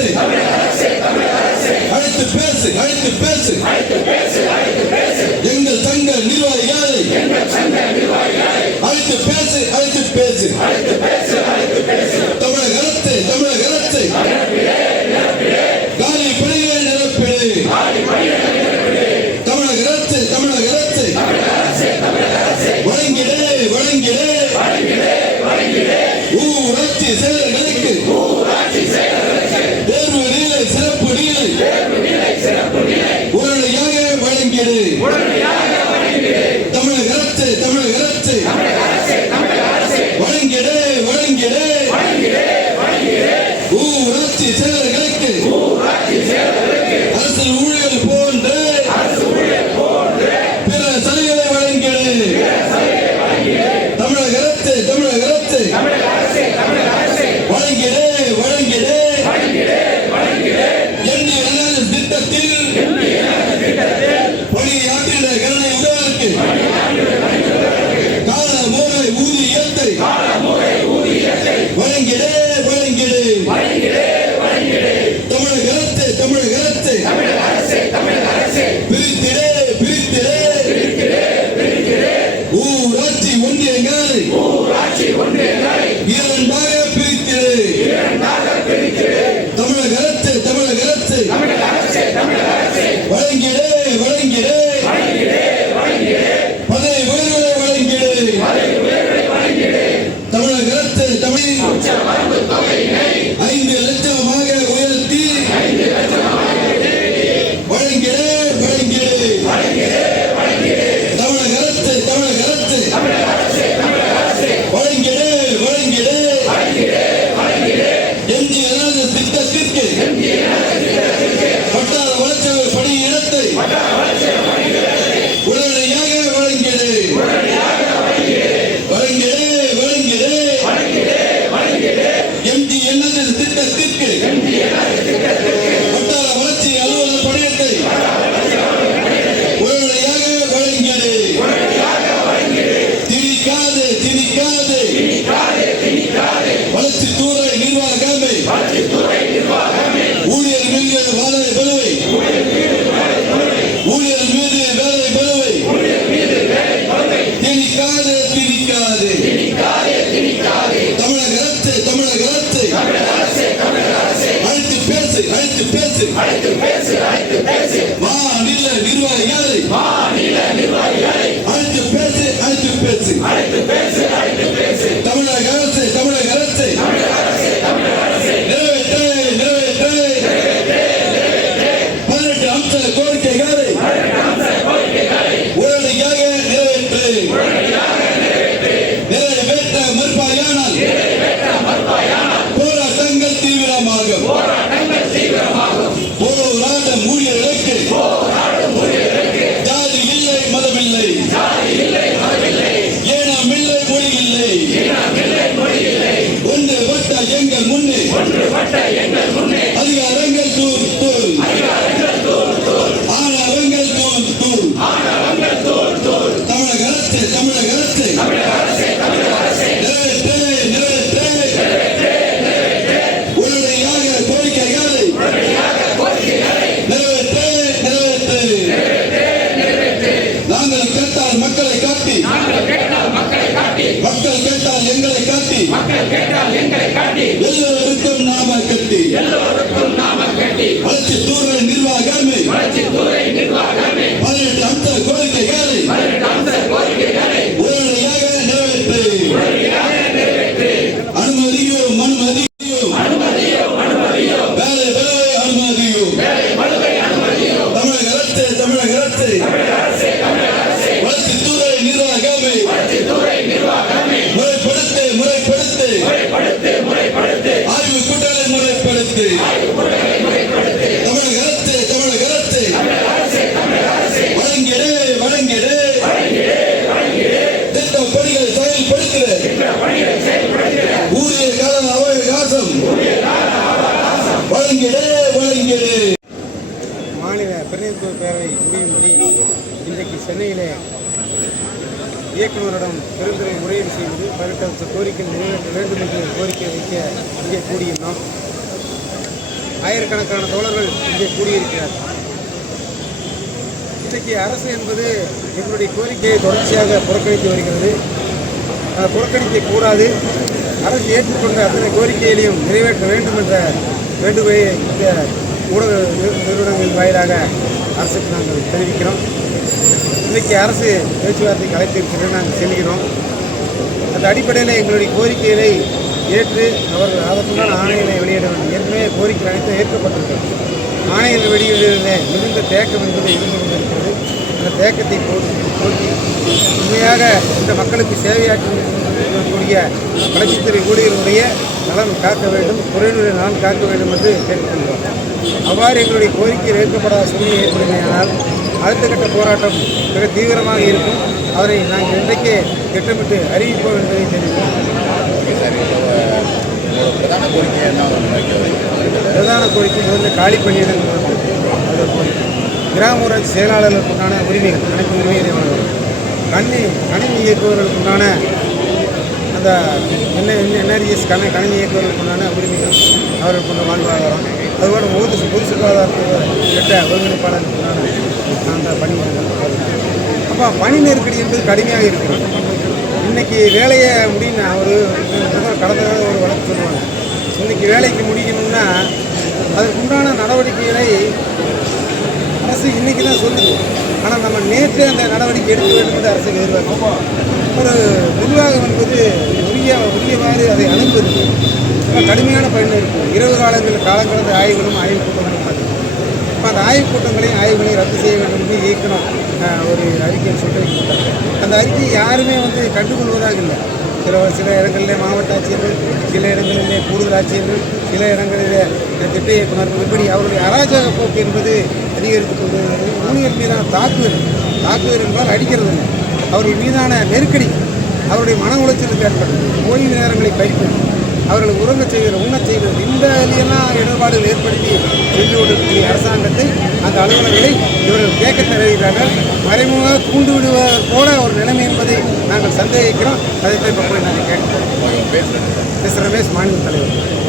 பேசு. அழைத்து பேசு அழைத்து பேசு. எங்கள் சங்க நிர்வாகிகளை அழைத்து பேசு அழைத்து பேசு. Salute. பேசு அழைத்து பேசு அழைத்து பேசு. ஒன்றுபட்ட எங்கள் முன் தமிழக அரசு தமிழக அரசு வளர்ச்சி துறை நிர்வாகமே முறைப்படுத்து முறைப்படுத்து முறைப்படுத்து ஆய்வு கூட்டங்களை முறைப்படுத்து மாணவர் பேரவை முடியும்படி இன்றைக்கு சென்னையிலே இயக்குநரிடம் பெருந்துரை முறையீடு செய்வது பதினெட்டு கோரிக்கை நிறைவேற்ற வேண்டும் என்று கோரிக்கை வைக்க இங்கே கூடியிருந்தோம். ஆயிரக்கணக்கான தோழர்கள் இங்கே கூடியிருக்கிறார். இன்றைக்கு அரசு என்பது எங்களுடைய கோரிக்கையை தொடர்ச்சியாக புறக்கணித்து வருகிறது. புறக்கணிக்க கூடாது. அரசு ஏற்றுக்கொண்ட அத்தனை கோரிக்கைகளையும் நிறைவேற்ற வேண்டும் என்ற வேண்டுகோயை இந்த ஊடக நிறுவனங்களின் வாயிலாக அரசுக்கு நாங்கள் தெரிவிக்கிறோம். இன்றைக்கு அரசு பேச்சுவார்த்தைக்கு அழைத்திருக்கிறது நாங்கள் செல்கிறோம். அந்த அடிப்படையில் எங்களுடைய கோரிக்கைகளை ஏற்று அவர்கள் அதற்குண்டான ஆணைகளை வெளியிட வேண்டும். ஏற்கனவே கோரிக்கை அனைத்தும் ஏற்கப்பட்டிருக்கிறது. ஆணைகள் வெளியிடுவதில் மிகுந்த தேக்கம் என்பதை இருந்து கொண்டிருக்கிறது அந்த தேக்கத்தை போக்கி உண்மையாக இந்த மக்களுக்கு சேவையாற்றக்கூடிய வளர்ச்சித்துறை ஊழியர்களுடைய நலன் காக்க வேண்டும் குறைநுடைய நலன் காக்க வேண்டும் என்று கேட்டுக்கொள்கிறோம். அவ்வாறு எங்களுடைய கோரிக்கை ஏற்கப்படாத சூழ்நிலை ஏற்படுமையானால் அடுத்த கட்ட போராட்டம் மிக தீவிரமாக இருக்கும். அதனை நாங்கள் இன்றைக்கே திட்டமிட்டு அறிவிப்போம் என்பதை தெரிவிக்கிறோம் பிரதான கோரிக்கை என்ன பிரதான கோரிக்கை முதல்ல காலி பணியிடங்கள் வந்து ஒரு கோரிக்கை கிராம ஊராட்சி செயலாளர்களுக்கு உண்டான உரிமைகள் அனைத்து உரிமைகளை வழங்கும் கணினி கணினி இயக்குபவர்களுக்கு உண்டான அந்த என்ன என்ஆர்ஜிஎஸ் கண கணினி இயக்குவர்களுக்குண்டான உரிமைகள் அவர்களுக்கு வாழ்வாதாரம் அதுபோல பொது பொது சுகாதாரத்துக்கு திட்ட ஒருங்கிணைப்பாளருக்குண்டான அந்த பணியிடங்கள் அப்போ பணி நெருக்கடி என்பது கடுமையாக இருக்கிறது. இன்றைக்கி வேலையை முடியும் அவர் கடந்த ஒரு வழக்கு சொல்லுவாங்க. இன்றைக்கி வேலைக்கு முடிக்கணும்னா அதுக்குண்டான நடவடிக்கைகளை அரசு இன்றைக்கி தான் சொல்லுது. ஆனால் நம்ம நேற்று அந்த நடவடிக்கை எடுக்க வேண்டும் என்று அரசு எதிர்பார்க்கும் ஒரு நிர்வாகம் என்பது உரிய உரியவாறு அதை அனுப்புது கடுமையான பயன் இருக்கும். இரவு காலங்களில் காலங்களந்த ஆய்வுகளும் ஆய்வு கூட்டங்களும் நடக்கும் இப்போ அந்த ஆய்வுக் கூட்டங்களையும் ஆய்வுகளையும் ரத்து செய்ய வேண்டும் என்று இயக்கணும் ஒரு அறிக்கையை சொல்லிட்டு வைக்கப்பட்டாங்க. அந்த அறிக்கையை யாருமே வந்து கண்டுகொள்வதாக இல்லை. சில சில இடங்களில் மாவட்ட ஆட்சியர்கள் சில இடங்களிலே கூடுதல் ஆட்சியர்கள் சில இடங்களிலே திட்ட இயக்குநர்கள் இப்படி அவருடைய அராஜக போக்கு என்பது அதிகரித்துக் கொண்டு ஊழியர் மீதான தாக்குதல் தாக்குதல் என்றால் அடிக்கிறது. இல்லை அவர்கள் மீதான நெருக்கடி அவருடைய மன உளைச்சலுக்கு ஏற்படும். ஓய்வு நேரங்களை பறிப்பது அவர்களை உறங்கச் செய்கிறது உண்ணச் செய்கிறது இந்த எல்லாம் இடர்பாடுகள் ஏற்படுத்தி சென்று கொண்டிருக்கிற அரசாங்கத்தை அந்த அலுவலர்களை இவர்கள் கேட்க தருகிறார்கள் மறைமுகமாக தூண்டு விடுவதற்கு போல ஒரு நிலைமை என்பதை நாங்கள் சந்தேகிக்கிறோம். அதை போய் நாங்கள் கேட்கிறோம் எஸ் ரமேஷ் மாநில தலைவர்.